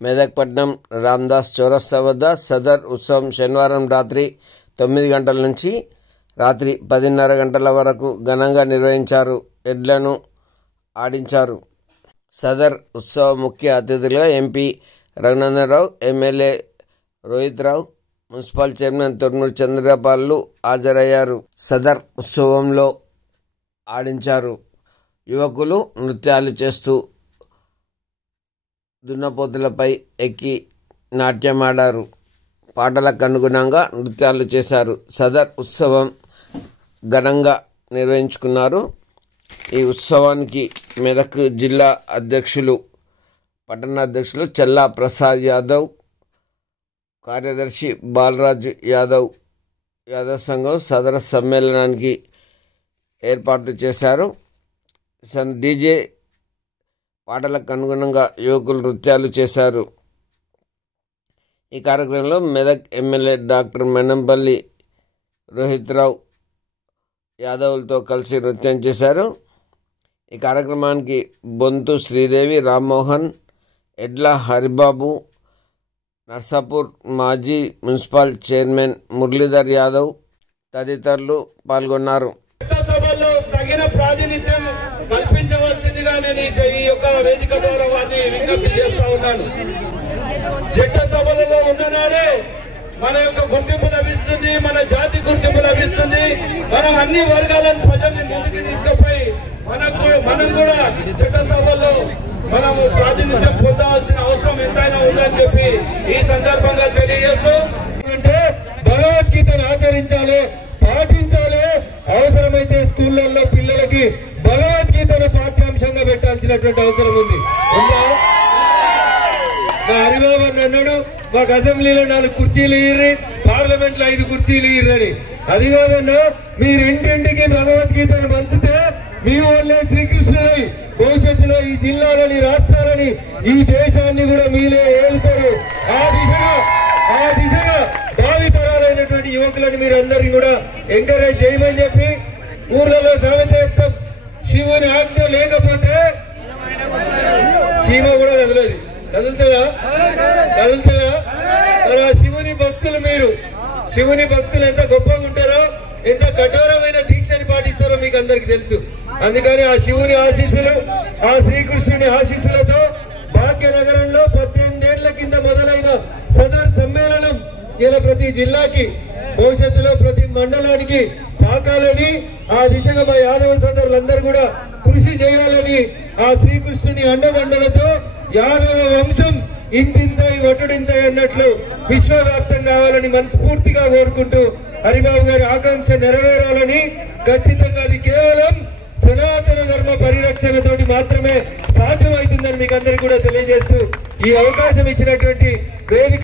మెదక్ పట్టణం రామదాస్ చౌరస్తా వద్ద సదర్ ఉత్సవం శనివారం రాత్రి 9 గంటల నుంచి రాత్రి 10:30 గంటల వరకు ఘనంగా నిర్వహించారు. ఎడ్లను ఆడించారు. సదర్ ఉత్సవ ముఖ్య అతిథులుగా ఎంపీ రఘునందన్ రావు, ఎమ్మెల్యే రోహిత్ రావు, మున్సిపల్ చైర్మన్ తొర్నూరు చంద్రపాలు హాజరయ్యారు. సదర్ ఉత్సవంలో ఆడించారు. యువకులు నృత్యాలు చేస్తూ దున్నపోతులపై ఎక్కి నాట్యమాడారు. పాటలకు అనుగుణంగా నృత్యాలు చేశారు. సదర్ ఉత్సవం ఘనంగా నిర్వహించుకున్నారు. ఈ ఉత్సవానికి మెదక్ జిల్లా అధ్యక్షులు, పట్టణ అధ్యక్షులు చల్లా ప్రసాద్ యాదవ్, కార్యదర్శి బాలరాజ్ యాదవ్ సంఘం సదర సమ్మేళనానికి ఏర్పాటు చేశారు. డీజే పాటలకు అనుగుణంగా యువకులు నృత్యాలు చేశారు. ఈ కార్యక్రమంలో మెదక్ ఎమ్మెల్యే డాక్టర్ మెనంపల్లి రోహిత్ రావు యాదవ్లతో కలిసి నృత్యం చేశారు. ఈ కార్యక్రమానికి బొంతు శ్రీదేవి, రామ్మోహన్, ఎడ్ల హరిబాబు, నర్సాపూర్ మాజీ మున్సిపల్ చైర్మన్ మురళీధర్ యాదవ్ తదితరులు పాల్గొన్నారు. తగిన ప్రాతినిధ్యం కల్పించవలసిందిగా నేను ఈ యొక్క వేదిక ద్వారా వారిని విజ్ఞప్తి చేస్తా ఉన్నాను. చట్ట సభలలో ఉన్ననాడే మన యొక్క గుర్తింపు లభిస్తుంది, మన జాతి గుర్తింపు లభిస్తుంది. మనం అన్ని వర్గాలను ప్రజల్ని ముందుకు తీసుకుపోయి మనం కూడా చట్ట సభల్లో మనము ప్రాతినిధ్యం పొందాల్సిన అవసరం ఎంతైనా ఉందని చెప్పి ఈ సందర్భంగా తెలియజేస్తూ, అంటే భగవద్గీతను ఆచరించాలి, పాటించాలి. అవసరమైతే స్కూళ్ళల్లో పిల్లలకి భగవద్గీతను పాఠ్యాంశంగా పెట్టాల్సినటువంటి అవసరం ఉంది. మా హరిబాబు అన్నాడు, మాకు అసెంబ్లీలో 4 కుర్చీలు ఇయ్యి, పార్లమెంట్ లో 5 కుర్చీలు ఇయ్యని. అది కాదన్నా, మీరు ఇంటింటికి భగవద్గీతను పంచితే మీ వాళ్ళే శ్రీకృష్ణుడై భవిష్యత్తులో ఈ జిల్లాలని, రాష్ట్రాలని, ఈ దేశాన్ని కూడా మీరే ఏలుతారు. ఆ దిశగా భావితరాలైనటువంటి యువకులను మీరు అందరినీ కూడా ఎంకరేజ్ చేయమని చెప్పి ఊర్లలో సామెత చెప్తాం, శివుని ఆజ్ఞ లేకపోతే శివ కూడా కదులుతుందా? మరి ఆ శివుని భక్తులు ఎంత గొప్పగా ఉంటారో, ఎంత కఠోరమైన దీక్షని పాటిస్తారో మీకు అందరికి తెలుసు. అందుకని ఆ శివుని ఆశీస్సులు, ఆ శ్రీకృష్ణుని ఆశీస్సులతో భాగ్యనగరంలో 18 ఏళ్ల కింద మొదలైన సదర్ సమ్మేళనం ఇలా ప్రతి జిల్లాకి, భవిష్యత్తులో ప్రతి మండలానికి పాకాలని, ఆ దిశగా మా యాదవ సోదరులందరూ కూడా కృషి చేయాలని, ఆ శ్రీకృష్ణుని అండదండలతో యాదవ వంశం ఇంతింతాయి వటుడింతాయి అన్నట్లు విశ్వవ్యాప్తం కావాలని మనస్ఫూర్తిగా కోరుకుంటూ, హరిబాబు గారి ఆకాంక్ష నెరవేరాలని, ఖచ్చితంగా అది కేవలం సనాతన ధర్మ పరిరక్షణతోటి మాత్రమే సాధ్యమవుతుందని మీకు అందరికీ కూడా తెలియజేస్తూ, ఈ అవకాశం ఇచ్చినటువంటి వేదిక